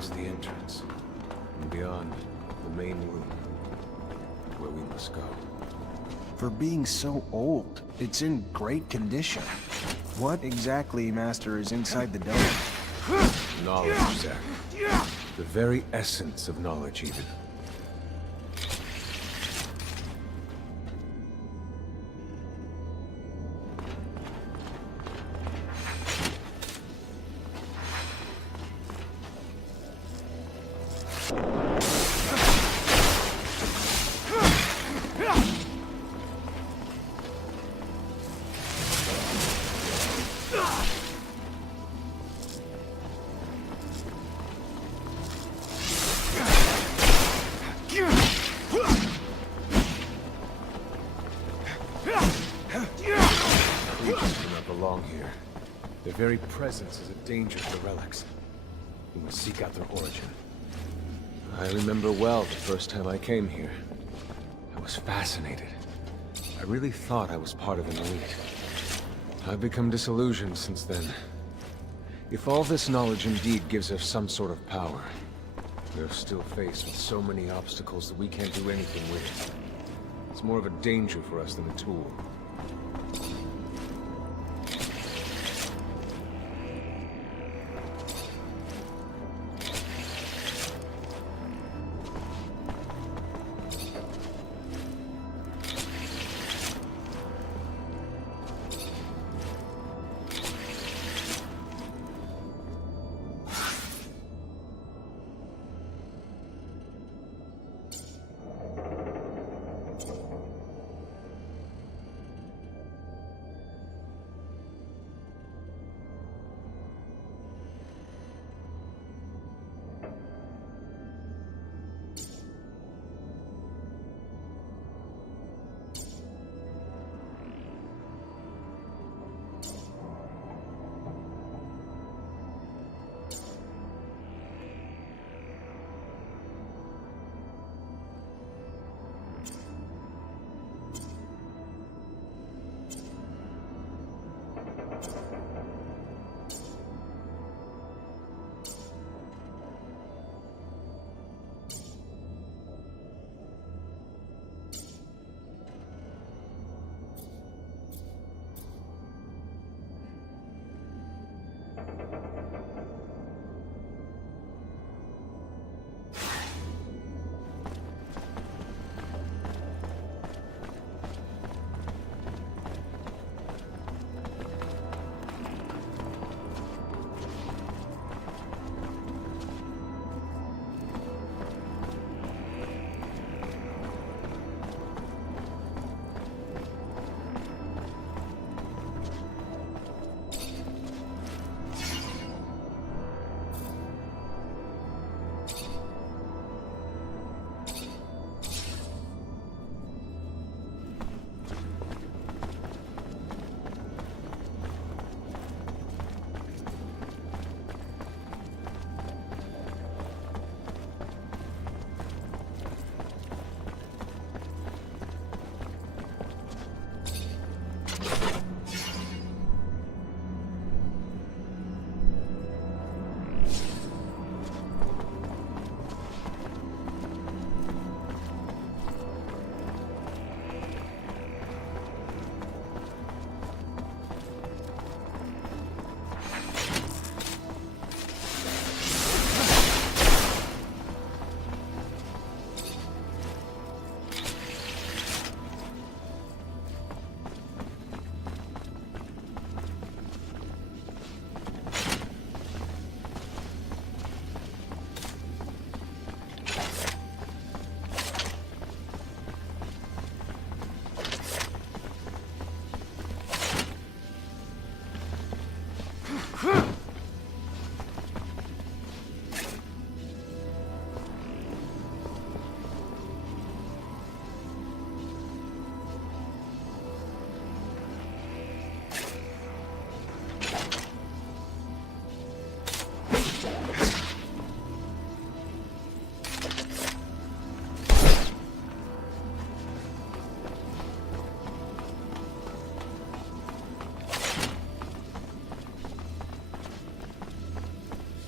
past the entrance, and beyond the main room, where we must go. For being so old, it's in great condition. What exactly, Master, is inside the dome? Knowledge, Zack. The very essence of knowledge, even. Belong here. Their very presence is a danger to the relics. We must seek out their origin. I remember well the first time I came here. I was fascinated. I really thought I was part of an elite. I've become disillusioned since then. If all this knowledge indeed gives us some sort of power, we're still faced with so many obstacles that we can't do anything with. It's more of a danger for us than a tool.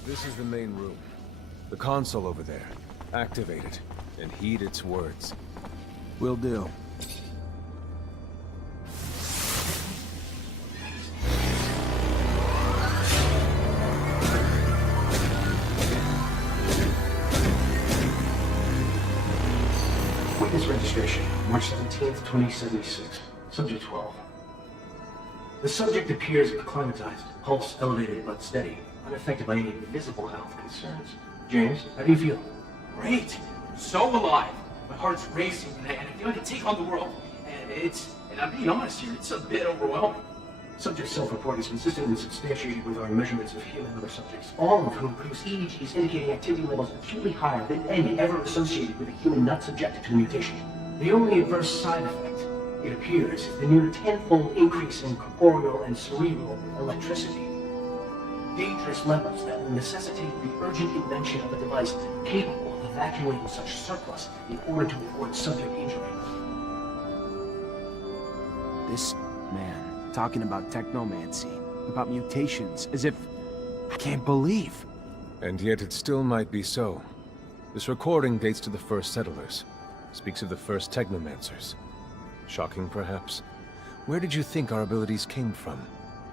This is the main room. The console over there. Activate it, and heed its words. Will do. Witness registration, March 17th, 2076. Subject 12. The subject appears acclimatized, pulse elevated but steady, unaffected by any visible health concerns. James, how do you feel? Great! So alive! My heart's racing and I feel like I can take on the world. And I'm being honest here, it's a bit overwhelming. Subject's self-report is consistent and substantiated with our measurements of him and other subjects, all of whom produce EEGs indicating activity levels acutely higher than any ever associated with a human not subjected to the mutation. The only adverse side effect, it appears, is the near tenfold increase in corporeal and cerebral electricity. Dangerous levels that will necessitate the urgent invention of a device capable of evacuating such surplus in order to avoid subject injury. This man talking about technomancy, about mutations, as if... I can't believe. And yet it still might be so. This recording dates to the first settlers. Speaks of the first Technomancers. Shocking, perhaps? Where did you think our abilities came from?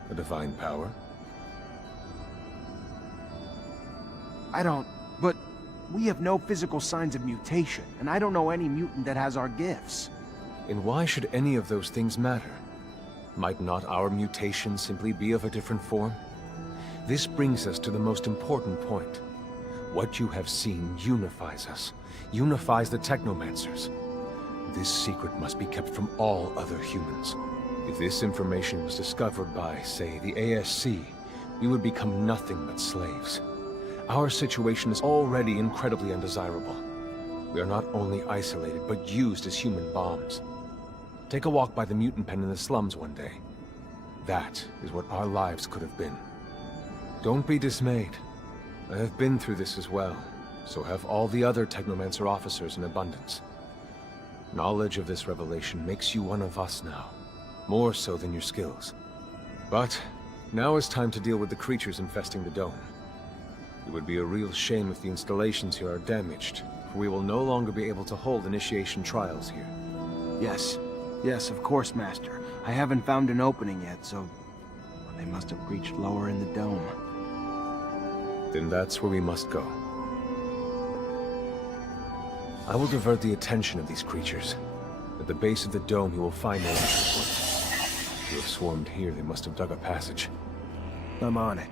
A divine power? I don't... But we have no physical signs of mutation, and I don't know any mutant that has our gifts. And why should any of those things matter? Might not our mutation simply be of a different form? This brings us to the most important point. What you have seen unifies us, unifies the Technomancers. This secret must be kept from all other humans. If this information was discovered by, say, the ASC, we would become nothing but slaves. Our situation is already incredibly undesirable. We are not only isolated, but used as human bombs. Take a walk by the mutant pen in the slums one day. That is what our lives could have been. Don't be dismayed. I have been through this as well, so have all the other Technomancer officers in abundance. Knowledge of this revelation makes you one of us now, more so than your skills. But now is time to deal with the creatures infesting the dome. It would be a real shame if the installations here are damaged, for we will no longer be able to hold initiation trials here. Yes. Yes, of course, Master. I haven't found an opening yet, so... they must have breached lower in the dome. Then that's where we must go. I will divert the attention of these creatures. At the base of the dome, you will find no entry point. If you have swarmed here, they must have dug a passage. I'm on it.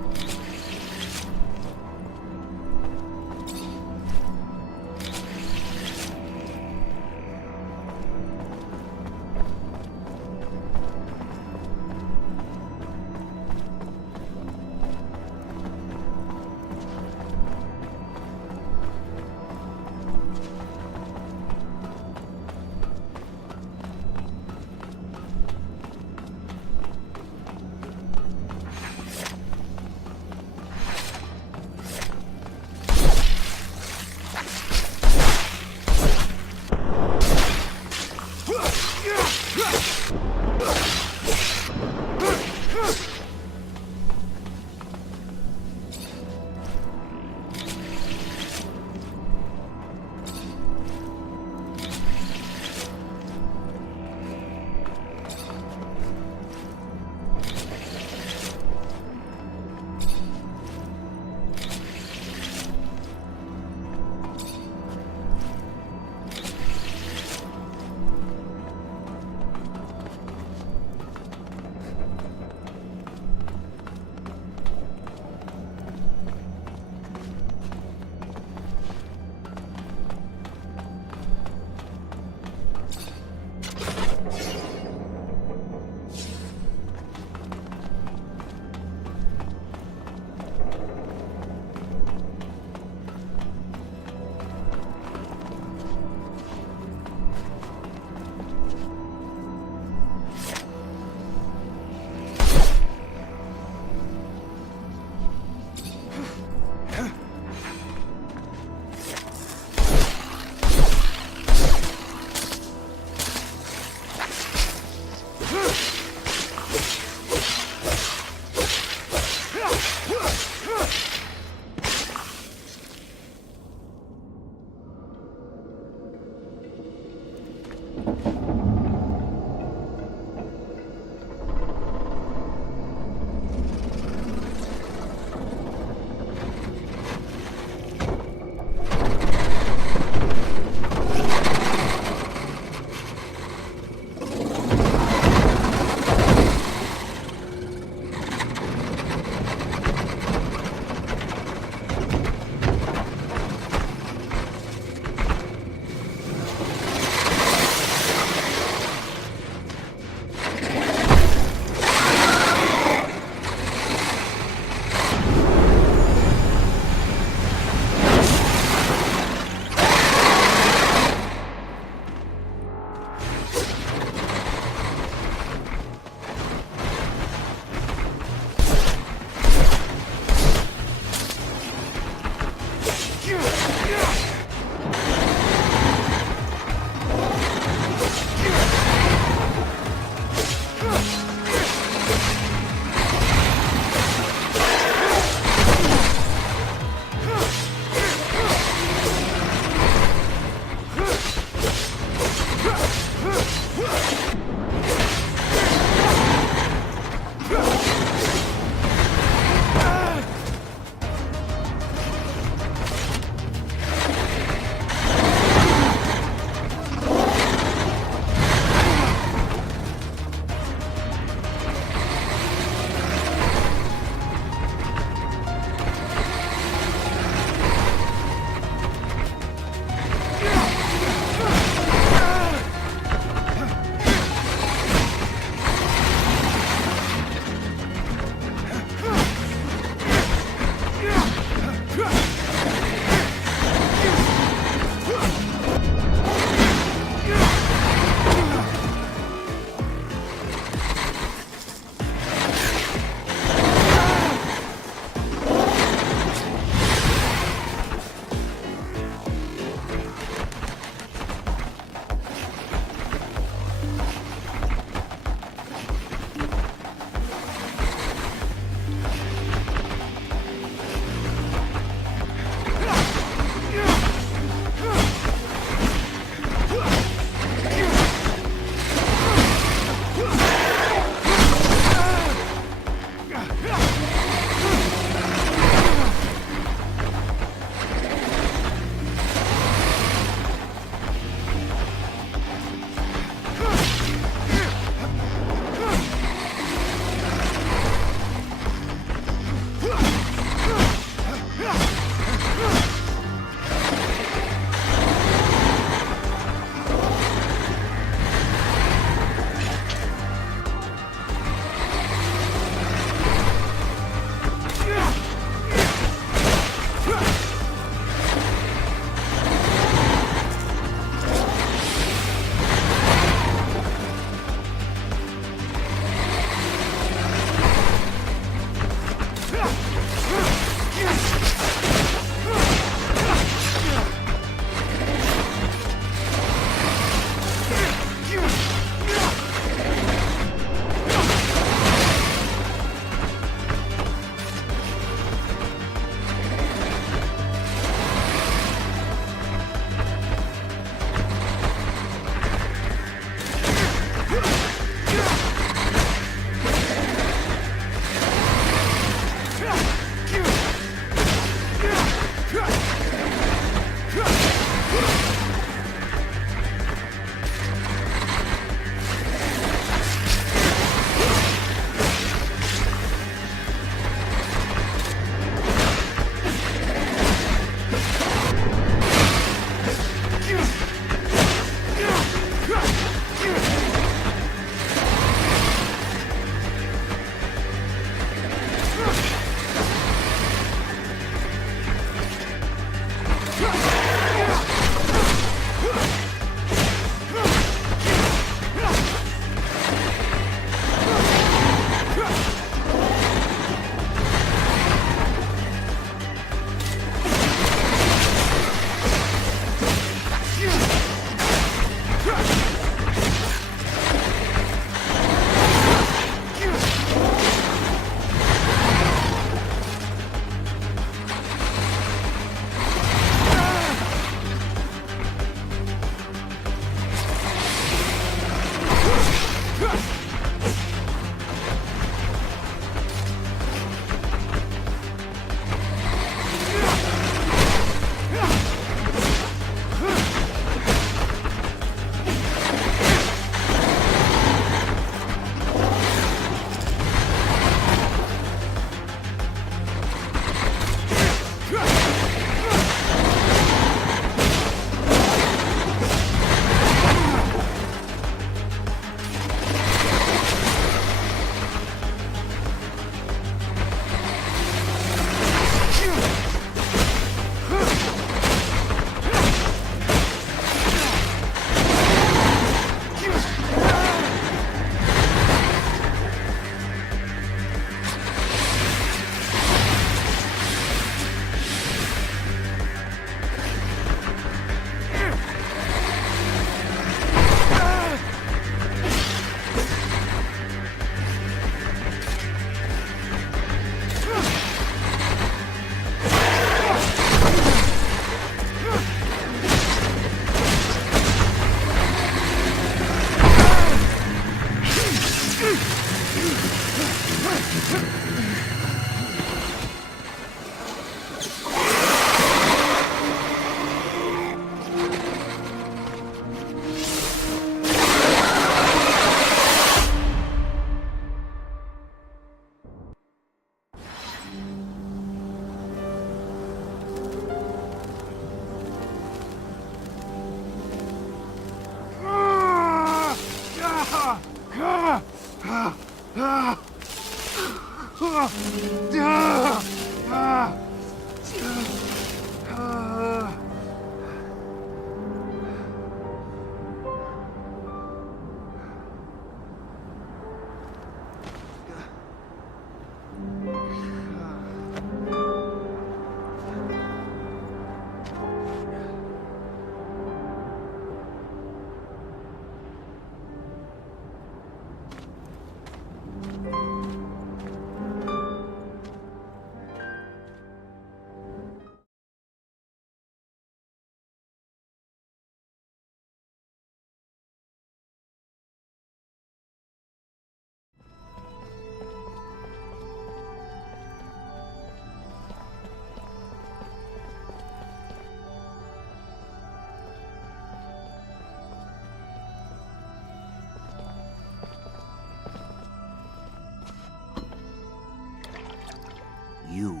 You,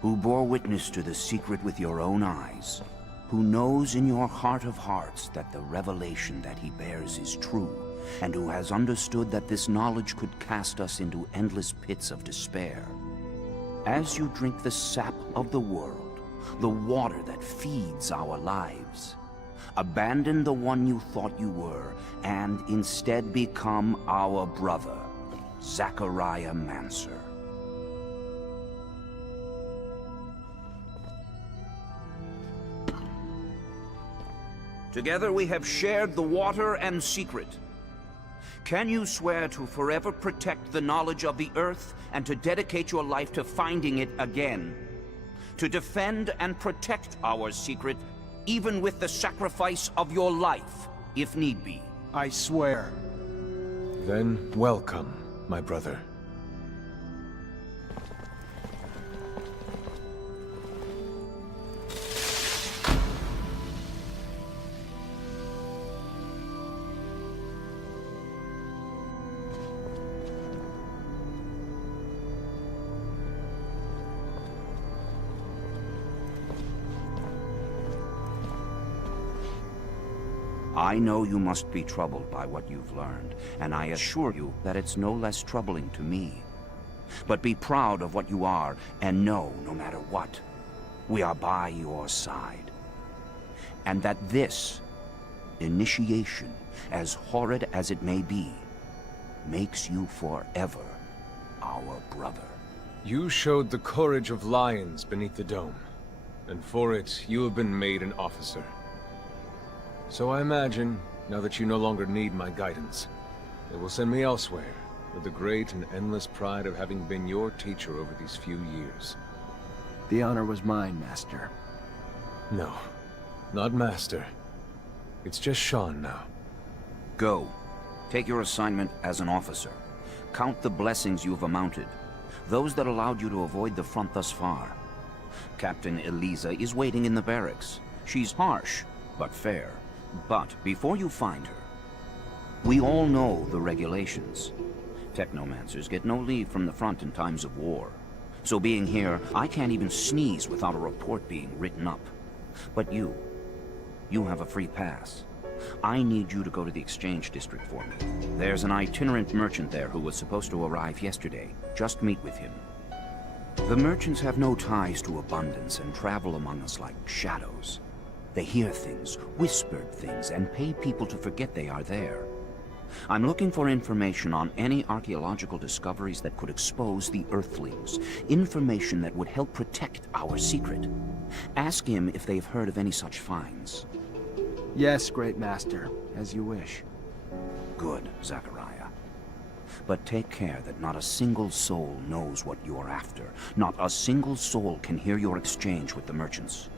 who bore witness to the secret with your own eyes, who knows in your heart of hearts that the revelation that he bears is true, and who has understood that this knowledge could cast us into endless pits of despair. As you drink the sap of the world, the water that feeds our lives, abandon the one you thought you were, and instead become our brother, Technomancer. Together we have shared the water and secret. Can you swear to forever protect the knowledge of the Earth and to dedicate your life to finding it again? To defend and protect our secret, even with the sacrifice of your life, if need be? I swear. Then welcome, my brother. I know you must be troubled by what you've learned, and I assure you that it's no less troubling to me. But be proud of what you are, and know, no matter what, We are by your side. And that this initiation, as horrid as it may be, makes you forever our brother. You showed the courage of lions beneath the dome, and for it, you have been made an officer. So I imagine, now that you no longer need my guidance, it will send me elsewhere, with the great and endless pride of having been your teacher over these few years. The honor was mine, Master. No, not Master. It's just Sean now. Go. Take your assignment as an officer. Count the blessings you've amounted, those that allowed you to avoid the front thus far. Captain Eliza is waiting in the barracks. She's harsh, but fair. But before you find her, we all know the regulations. Technomancers get no leave from the front in times of war. So being here, I can't even sneeze without a report being written up. But you have a free pass. I need you to go to the exchange district for me. There's an itinerant merchant there who was supposed to arrive yesterday. Just meet with him. The merchants have no ties to abundance and travel among us like shadows. They hear things, whispered things, and pay people to forget they are there. I'm looking for information on any archaeological discoveries that could expose the Earthlings. Information that would help protect our secret. Ask him if they've heard of any such finds. Yes, Great Master, as you wish. Good, Zachariah. But take care that not a single soul knows what you're after. Not a single soul can hear your exchange with the merchants.